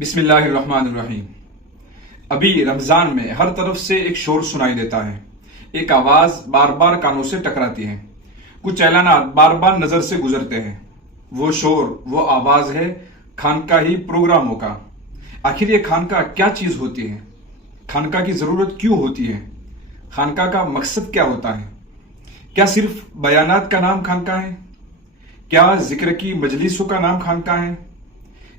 بسم اللہ الرحمن الرحیم۔ ابھی رمضان میں ہر طرف سے ایک شور سنائی دیتا ہے، ایک آواز بار بار کانوں سے ٹکراتی ہے، کچھ اعلانات بار بار نظر سے گزرتے ہیں۔ وہ شور، وہ آواز ہے خانقاہی پروگراموں کا۔ آخر یہ خانقاہ کیا چیز ہوتی ہے؟ خانقاہ کی ضرورت کیوں ہوتی ہے؟ خانقاہ کا مقصد کیا ہوتا ہے؟ کیا صرف بیانات کا نام خانقاہ ہے؟ کیا ذکر کی مجلسوں کا نام خانقاہ ہے؟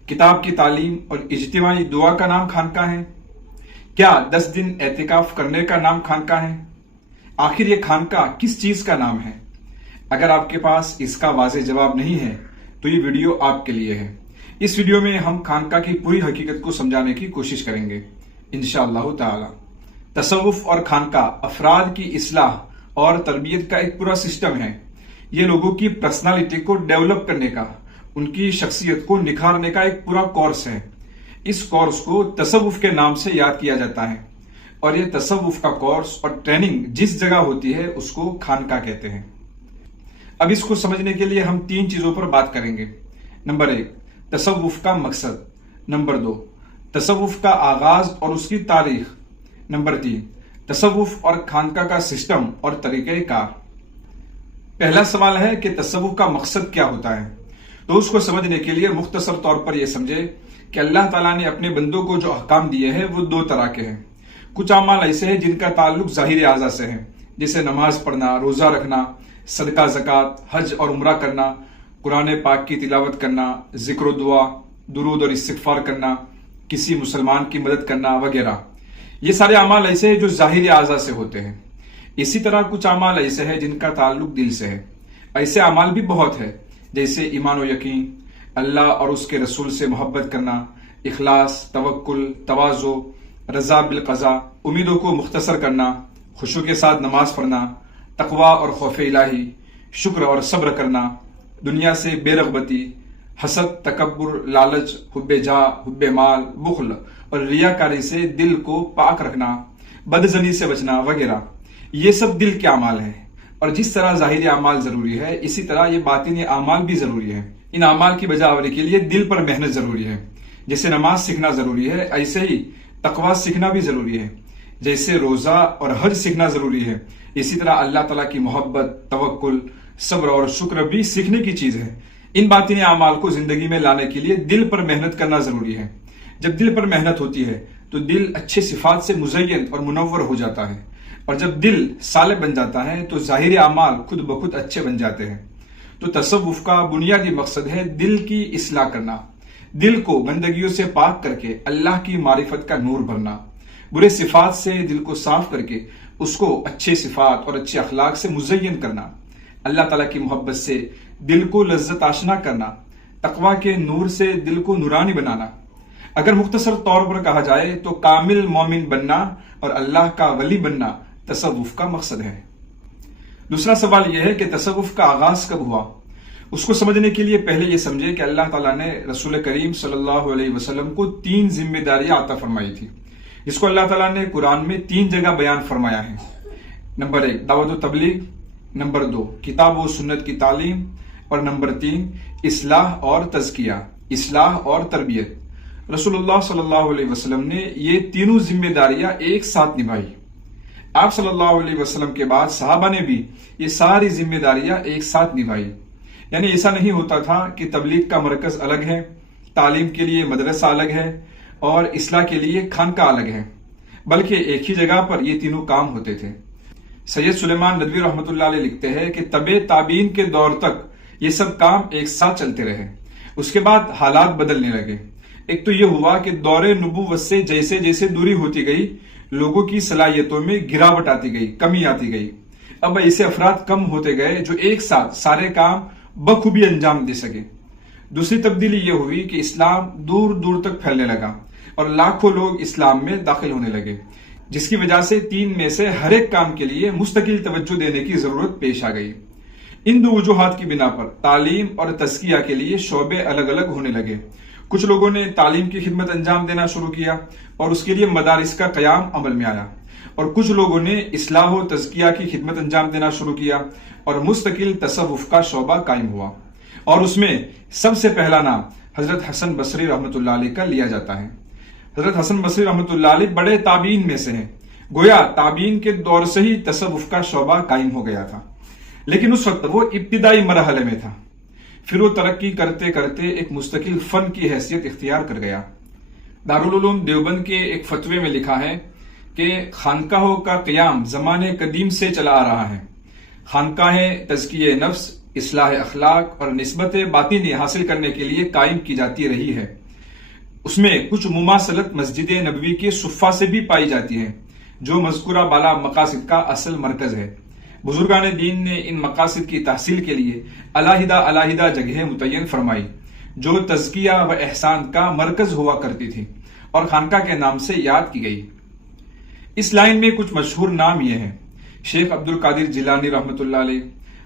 کتاب کی تعلیم اور اجتماعی دعا کا نام خانقاہ ہے؟ کیا 10 دن اعتکاف کرنے کا نام خانقاہ ہے؟ آخر یہ خانقاہ کس چیز کا نام ہے؟ اگر آپ کے پاس اس کا واضح جواب نہیں ہے تو یہ ویڈیو آپ کے لیے ہے۔ اس ویڈیو میں ہم خانقاہ کی پوری حقیقت کو سمجھانے کی کوشش کریں گے انشاءاللہ تعالی۔ تصوف اور خانقاہ افراد کی اصلاح اور تربیت کا ایک پورا سسٹم ہے۔ یہ لوگوں کی پرسنالٹی کو ڈیولپ کرنے کا، ان کی شخصیت کو نکھارنے کا ایک پورا کورس ہے۔ اس کورس کو تصوف کے نام سے یاد کیا جاتا ہے، اور یہ تصوف کا کورس اور ٹریننگ جس جگہ ہوتی ہے اس کو خانقاہ کہتے ہیں۔ اب اس کو سمجھنے کے لیے ہم 3 چیزوں پر بات کریں گے۔ نمبر 1، تصوف کا مقصد۔ نمبر 2، تصوف کا آغاز اور اس کی تاریخ۔ نمبر 3، تصوف اور خانقاہ کا سسٹم اور طریقہ کار۔ پہلا سوال ہے کہ تصوف کا مقصد کیا ہوتا ہے؟ تو اس کو سمجھنے کے لیے مختصر طور پر یہ سمجھے کہ اللہ تعالیٰ نے اپنے بندوں کو جو احکام دیے ہیں وہ 2 طرح کے ہیں۔ کچھ اعمال ایسے ہیں جن کا تعلق ظاہر اعضاء سے ہے، جیسے نماز پڑھنا، روزہ رکھنا، صدقہ زکوٰۃ، حج اور عمرہ کرنا، قرآن پاک کی تلاوت کرنا، ذکر و دعا، درود اور استغفار کرنا، کسی مسلمان کی مدد کرنا وغیرہ۔ یہ سارے اعمال ایسے ہیں جو ظاہر اعضاء سے ہوتے ہیں۔ اسی طرح کچھ اعمال ایسے ہیں جن کا تعلق دل سے ہے۔ ایسے اعمال بھی بہت ہے، جیسے ایمان و یقین، اللہ اور اس کے رسول سے محبت کرنا، اخلاص، توکل، تواضع، رضا بالقضاء، امیدوں کو مختصر کرنا، خشوع کے ساتھ نماز پڑھنا، تقوی اور خوف الہی، شکر اور صبر کرنا، دنیا سے بے رغبتی، حسد، تکبر، لالچ، حب جاہ، حب مال، بخل اور ریاکاری سے دل کو پاک رکھنا، بدظنی سے بچنا وغیرہ۔ یہ سب دل کے اعمال ہیں، اور جس طرح ظاہری اعمال ضروری ہے اسی طرح یہ باطنی اعمال بھی ضروری ہے۔ ان اعمال کی بجا آوری کے لیے دل پر محنت ضروری ہے۔ جیسے نماز سیکھنا ضروری ہے، ایسے ہی تقوی سیکھنا بھی ضروری ہے۔ جیسے روزہ اور حج سیکھنا ضروری ہے، اسی طرح اللہ تعالیٰ کی محبت، توکل، صبر اور شکر بھی سیکھنے کی چیز ہے۔ ان باطنی اعمال کو زندگی میں لانے کے لیے دل پر محنت کرنا ضروری ہے۔ جب دل پر محنت ہوتی ہے تو دل اچھے صفات سے مزین اور منور ہو جاتا ہے، اور جب دل صالح بن جاتا ہے تو ظاہری اعمال خود بخود اچھے بن جاتے ہیں۔ تو تصوف کا بنیادی مقصد ہے دل کی اصلاح کرنا، دل کو گندگیوں سے پاک کر کے اللہ کی معرفت کا نور بھرنا، برے صفات سے دل کو صاف کر کے اس کو اچھے صفات اور اچھے اخلاق سے مزین کرنا، اللہ تعالیٰ کی محبت سے دل کو لذت آشنا کرنا، تقوی کے نور سے دل کو نورانی بنانا۔ اگر مختصر طور پر کہا جائے تو کامل مومن بننا اور اللہ کا ولی بننا تصوف کا مقصد ہے۔ دوسرا سوال یہ ہے کہ تصوف کا آغاز کب ہوا؟ اس کو سمجھنے کے لیے پہلے یہ سمجھے کہ اللہ تعالیٰ نے رسول کریم صلی اللہ علیہ وسلم کو 3 ذمہ داریاں عطا فرمائی تھی، جس کو اللہ تعالیٰ نے قرآن میں 3 جگہ بیان فرمایا ہے۔ نمبر 1، دعوت و تبلیغ۔ نمبر 2، کتاب و سنت کی تعلیم۔ اور نمبر 3، اصلاح اور تزکیہ، اصلاح اور تربیت۔ رسول اللہ صلی اللہ علیہ وسلم نے یہ تینوں ذمہ داریاں ایک ساتھ نبھائی۔ آپ صلی اللہ علیہ وسلم کے بعد صحابہ نے بھی یہ ساری ذمہ داریاں ایک ساتھ نبھائی۔ یعنی ایسا نہیں ہوتا تھا کہ تبلیغ کا مرکز الگ ہے، تعلیم کے لیے مدرسہ الگ ہے اور اصلاح کے لیے خانقاہ الگ ہے، بلکہ ایک ہی جگہ پر یہ تینوں کام ہوتے تھے۔ سید سلیمان ندوی رحمۃ اللہ علیہ لکھتے ہیں کہ تبع تابعین کے دور تک یہ سب کام ایک ساتھ چلتے رہے۔ اس کے بعد حالات بدلنے لگے۔ ایک تو یہ ہوا کہ دور نبوت سے جیسے جیسے دوری ہوتی گئی، لوگوں کی صلاحیتوں میں گراوٹ آتی گئی، کمی آتی گئی۔ اب ایسے افراد کم ہوتے گئے جو ایک ساتھ سارے کام بخوبی انجام دے سکے۔ دوسری تبدیلی یہ ہوئی کہ اسلام دور دور تک پھیلنے لگا اور لاکھوں لوگ اسلام میں داخل ہونے لگے، جس کی وجہ سے 3 میں سے ہر ایک کام کے لیے مستقل توجہ دینے کی ضرورت پیش آ گئی۔ ان 2 وجوہات کی بنا پر تعلیم اور تزکیہ کے لیے شعبے الگ الگ ہونے لگے۔ کچھ لوگوں نے تعلیم کی خدمت انجام دینا شروع کیا اور اس کے لیے مدارس کا قیام عمل میں آیا، اور کچھ لوگوں نے اصلاح و تزکیہ کی خدمت انجام دینا شروع کیا اور مستقل تصوف کا شعبہ قائم ہوا۔ اور اس میں سب سے پہلا نام حضرت حسن بصری رحمۃ اللہ علیہ کا لیا جاتا ہے۔ حضرت حسن بصری رحمۃ اللہ علیہ بڑے تابعین میں سے ہیں، گویا تابعین کے دور سے ہی تصوف کا شعبہ قائم ہو گیا تھا، لیکن اس وقت وہ ابتدائی مرحلے میں تھا، پھر وہ ترقی کرتے کرتے ایک مستقل فن کی حیثیت اختیار کر گیا۔ دارالعلوم دیوبند کے ایک فتوے میں لکھا ہے کہ خانقاہوں کا قیام زمانے قدیم سے چلا آ رہا ہے۔ خانقاہیں تزکیہ نفس، اصلاح اخلاق اور نسبت باطنی حاصل کرنے کے لیے قائم کی جاتی رہی ہے۔ اس میں کچھ مماثلت مسجد نبوی کے صفہ سے بھی پائی جاتی ہے، جو مذکورہ بالا مقاصد کا اصل مرکز ہے۔ بزرگان دین نے ان مقاصد کی تحصیل کے لیے علیحدہ علیحدہ جگہیں متعین فرمائی، جو تزکیہ و احسان کا مرکز ہوا کرتی تھی اور خانقاہ کے نام سے یاد کی گئی۔ اس لائن میں کچھ مشہور نام یہ ہیں: شیخ عبد القادر جیلانی رحمۃ اللہ علیہ،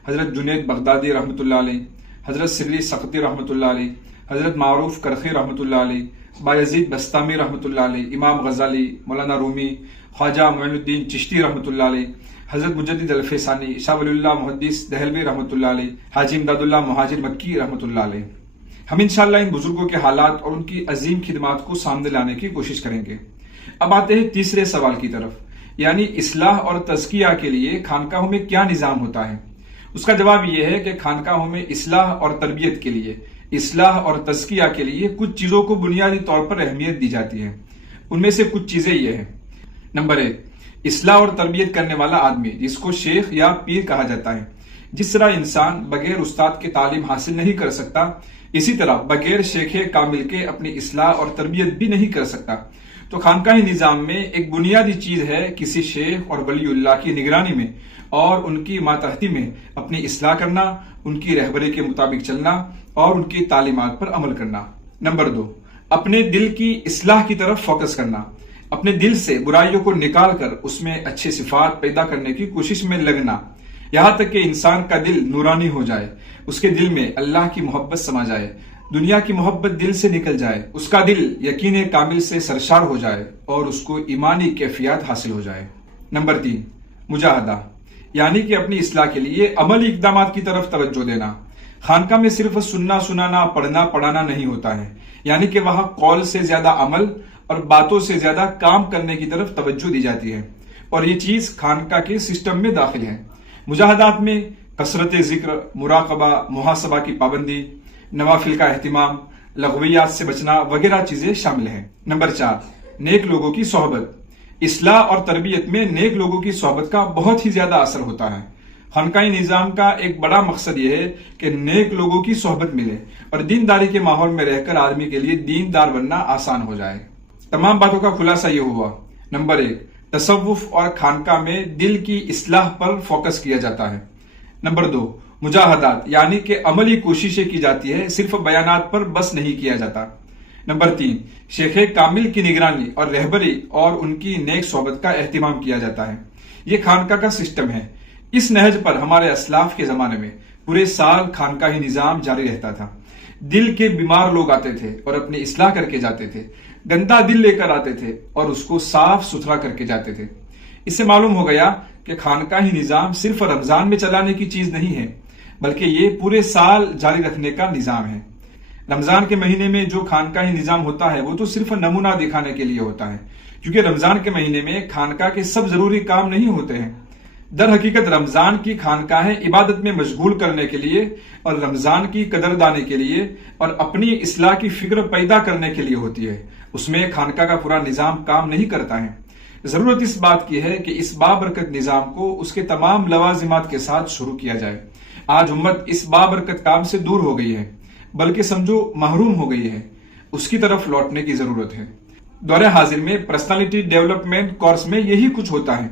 حضرت جنید بغدادی رحمۃ اللہ علیہ، حضرت سری سقطی رحمۃ اللہ علیہ، حضرت معروف کرخی رحمۃ اللہ علیہ، بایزید بستامی رحمۃ اللہ علیہ، امام غزالی، مولانا رومی، خواجہ معین الدین چشتی رحمۃ اللہ علیہ، حضرت مجدد الفیسانی، شاہ ولی اللہ محدث دہلوی رحمۃ اللہ علیہ، حاجی امداد اللہ مہاجر مکی رحمۃ اللہ علیہ۔ ہم انشاءاللہ ان بزرگوں کے حالات اور ان کی عظیم خدمات کو سامنے لانے کی کوشش کریں گے۔ اب آتے ہیں تیسرے سوال کی طرف، یعنی اصلاح اور تزکیہ کے لیے خانقاہوں میں کیا نظام ہوتا ہے؟ اس کا جواب یہ ہے کہ خانقاہوں میں اصلاح اور تربیت کے لیے، اصلاح اور تزکیہ کے لیے کچھ چیزوں کو بنیادی طور پر اہمیت دی جاتی ہے۔ ان میں سے کچھ چیزیں یہ ہیں: نمبر 1، اصلاح اور تربیت کرنے والا آدمی، جس کو شیخ یا پیر کہا جاتا ہے۔ جس طرح انسان بغیر استاد کے تعلیم حاصل نہیں کر سکتا، اسی طرح بغیر شیخ کامل کے اپنی اصلاح اور تربیت بھی نہیں کر سکتا۔ تو خانقاہی نظام میں ایک بنیادی چیز ہے کسی شیخ اور ولی اللہ کی نگرانی میں اور ان کی ماتحتی میں اپنی اصلاح کرنا، ان کی رہبری کے مطابق چلنا اور ان کی تعلیمات پر عمل کرنا۔ نمبر 2، اپنے دل کی اصلاح کی طرف فوکس کرنا، اپنے دل سے برائیوں کو نکال کر اس میں اچھے صفات پیدا کرنے کی کوشش میں لگنا، یہاں تک کہ انسان کا دل نورانی ہو جائے، اس کے دل میں اللہ کی محبت سما جائے، دنیا کی محبت دل سے نکل جائے، اس کا دل یقین کامل سے سرشار ہو جائے اور اس کو ایمانی کیفیات حاصل ہو جائے۔ نمبر 3، مجاہدہ، یعنی کہ اپنی اصلاح کے لیے عملی اقدامات کی طرف توجہ دینا۔ خانقاہ میں صرف سننا سنانا، پڑھنا پڑھانا نہیں ہوتا ہے، یعنی کہ وہاں قول سے زیادہ عمل اور باتوں سے زیادہ کام کرنے کی طرف توجہ دی جاتی ہے، اور یہ چیز خانقاہ کے سسٹم میں داخل ہے۔ مجاہدات میں کثرت ذکر، مراقبہ، محاسبہ کی پابندی، نوافل کا اہتمام، لغویات سے بچنا وغیرہ چیزیں شامل ہیں۔ نمبر 4، نیک لوگوں کی صحبت، اصلاح اور تربیت میں نیک لوگوں کی صحبت کا بہت ہی زیادہ اثر ہوتا ہے۔ خانقاہی نظام کا ایک بڑا مقصد یہ ہے کہ نیک لوگوں کی صحبت ملے اور دینداری کے ماحول میں رہ کر آدمی کے لیے دیندار بننا آسان ہو جائے۔ تمام باتوں کا خلاصہ یہ ہوا: نمبر 1، تصوف اور خانقاہ میں دل کی اصلاح پر فوکس کیا جاتا ہے۔ نمبر 2، مجاہدات، یعنی کہ عملی کوششیں کی جاتی ہے، صرف بیانات پر بس نہیں کیا جاتا۔ نمبر 3، شیخ کامل کی نگرانی اور رہبری اور ان کی نیک صحبت کا اہتمام کیا جاتا ہے۔ یہ خانقاہ کا سسٹم ہے۔ اس نہج پر ہمارے اسلاف کے زمانے میں پورے سال خانقاہی نظام جاری رہتا تھا۔ دل کے بیمار لوگ آتے تھے اور اپنی اصلاح کر کے جاتے تھے، گندا دل لے کر آتے تھے اور اس کو صاف ستھرا کر کے جاتے تھے۔ اس سے معلوم ہو گیا کہ خانقاہی نظام صرف رمضان میں چلانے کی چیز نہیں ہے، بلکہ یہ پورے سال جاری رکھنے کا نظام ہے۔ رمضان کے مہینے میں جو خانقاہی نظام ہوتا ہے وہ تو صرف نمونہ دکھانے کے لیے ہوتا ہے، کیونکہ رمضان کے مہینے میں خانقاہ کے سب ضروری کام نہیں ہوتے ہیں۔ در حقیقت رمضان کی خانقاہیں عبادت میں مشغول کرنے کے لیے اور رمضان کی قدردانی کے لیے اور اپنی اصلاح کی فکر پیدا کرنے کے لیے ہوتی ہے۔ اس میں خانقاہ کا پورا نظام کام نہیں کرتا ہے۔ ضرورت اس بات کی ہے کہ اس بابرکت نظام کو اس کے تمام لوازمات کے ساتھ شروع کیا جائے۔ آج امت اس بابرکت کام سے دور ہو گئی ہے، بلکہ سمجھو محروم ہو گئی ہے۔ اس کی طرف لوٹنے کی ضرورت ہے۔ دور حاضر میں پرسنالٹی ڈیولپمنٹ کورس میں یہی کچھ ہوتا ہے،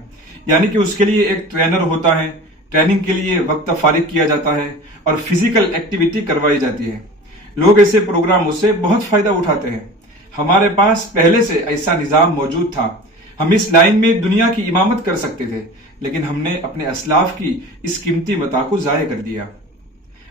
یعنی کہ اس کے لیے ایک ٹرینر ہوتا ہے، ٹریننگ کے لیے وقت فارغ کیا جاتا ہے اور فزیکل ایکٹیویٹی کروائی جاتی ہے۔ لوگ ایسے پروگراموں سے بہت فائدہ اٹھاتے ہیں۔ ہمارے پاس پہلے سے ایسا نظام موجود تھا، ہم اس لائن میں دنیا کی امامت کر سکتے تھے، لیکن ہم نے اپنے اسلاف کی اس قیمتی متاع کو ضائع کر دیا۔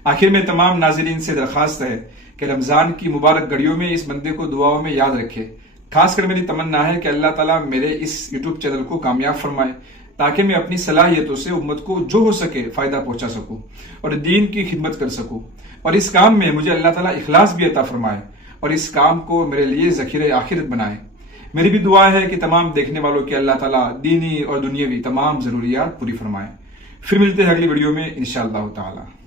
آخر میں تمام ناظرین سے درخواست ہے کہ رمضان کی مبارک گھڑیوں میں اس بندے کو دعاؤں میں یاد رکھے۔ خاص کر میری تمنا ہے کہ اللہ تعالیٰ میرے اس یوٹیوب چینل کو کامیاب فرمائے، تاکہ میں اپنی صلاحیتوں سے امت کو جو ہو سکے فائدہ پہنچا سکوں اور دین کی خدمت کر سکوں، اور اس کام میں مجھے اللہ تعالیٰ اخلاص بھی عطا فرمائے۔ اور اس کام کو میرے لیے ذخیرہ آخرت بنائے۔ میری بھی دعا ہے کہ تمام دیکھنے والوں کے اللہ تعالیٰ دینی اور دنیاوی تمام ضروریات پوری فرمائے۔ پھر ملتے ہیں اگلی ویڈیو میں انشاءاللہ تعالی۔